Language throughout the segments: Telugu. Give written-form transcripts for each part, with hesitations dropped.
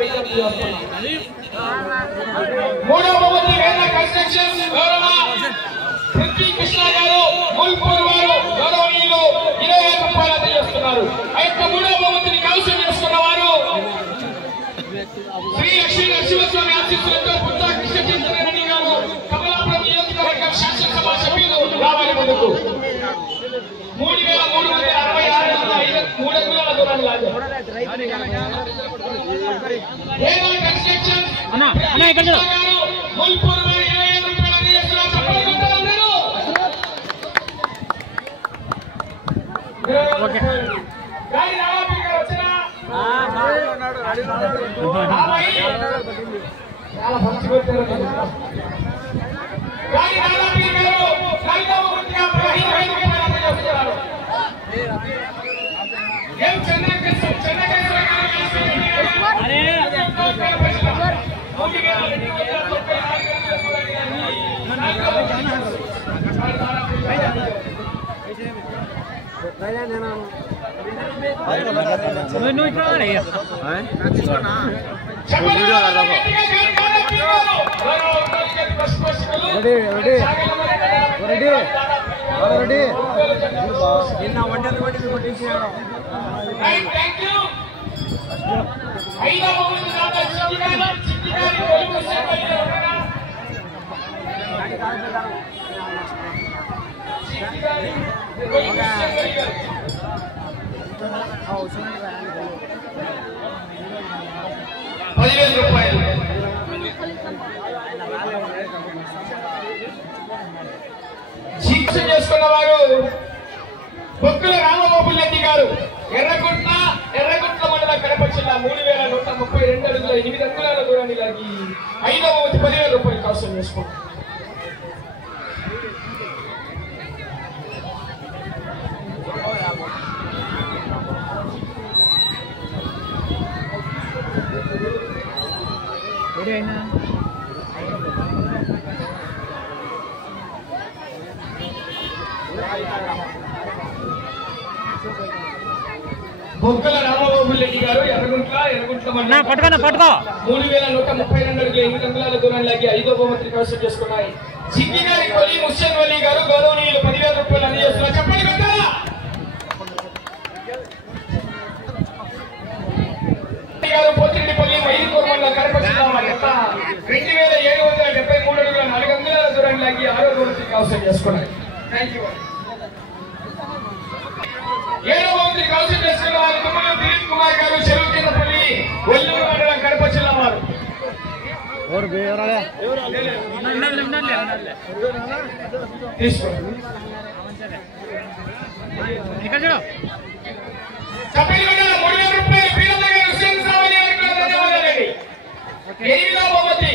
విజ్ఞప్తి చేస్తున్నాం. మూడవ బహుమతి వేద కన్స్ట్రక్షన్ గౌరవ పృథ్వీ కృష్ణ గారు ముల్పూర్ వారు గౌరవనీయులు 25 రూపాయలు అందజేస్తున్నారు. ఆ యొక్క మూడవ బహుమతిని కైవసం చేసుకున్న వారు శ్రీ లక్ష్మీ నరసింహస్వామి ఆశీస్సులతో పుత్త కృష్ణచంద్రారెడ్డి గారు కమలాపురం నియోజకవర్గం శాసనసభ సభ్యులు రావాలి ముందుకు. 3,366 అంగుళాల దూరాన్ని లాగారు. ముల్పూర్ వారు 25 రూపాయలు అందజేస్తున్నారు. చప్పట్లు కొట్టాలి అందరూ. గాలి రావాలి గారు వచ్చినా చాలా ఫస్ట్ కొట్టారు. గాలి రావాలి గారు నాలుగవ బహుమతిగా 15 రూపాయలు అందజేస్తున్నారు. ఏం చెన్నకేశ్వర రూపాయలు శిక్ష చేసుకున్న వారు బొక్కుల రామగోపాల్ రెడ్డి గారు ఎర్రగుంట్ల మండల కడప జిల్లా 3,132 అడుగుల 8 అంగుళాల దూరాన్ని లాగి 5వ బహుమతి 10,000 రూపాయలు కైవసం చేసుకున్నారు. బొక్కల రామగోపాల్ రెడ్డి గారు ఎర్రగుంట్ల మండలం 3,132 అడుగుల 8 అంగుళాల దూరాన్ని లాగి 5వ బహుమతి కైవసం చేసుకున్నాయి. జిగ్గి గారి కొలి ముస్సేన్ వల్లి గారు గౌరవనీయులు 10,000 రూపాయలు అందజేస్తున్నారు. చెప్పండి కదా. పోతిరెడ్డిపల్లి మైదుకూరు మండలం కడప జిల్లా 2,773 అడుగుల 4 అంగుళాల దూరాన్ని లాగి 6వ బహుమతి కైవసం చేసుకున్నాయి. Thank you. 7వ బహుమతి కైవసం చేసుకున్న వారు తుమ్మల దిలీప్ కుమార్ గారు చెరువు కిందపల్లి ఒల్లూరు మండలం కడప జిల్లా వారు. తీసుకోండి. చెప్పండి 3,000 రూపాయలు పీలమ్మ గారు హుస్సేన్ సావలి గారికి ధన్యవాదాలండి. 8వ బహుమతి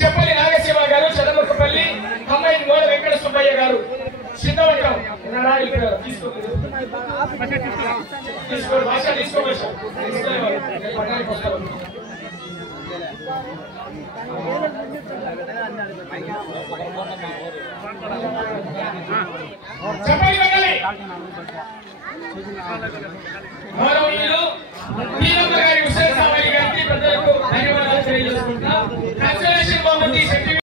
చెప్పలి నాగశివ గారు చదముఖపల్లి కంబైన్ గోడ వెంకట సుబ్బయ్య గారు సిద్ధవటం తీసుకోండి. భాష తీసుకోవాలి. చెప్పండి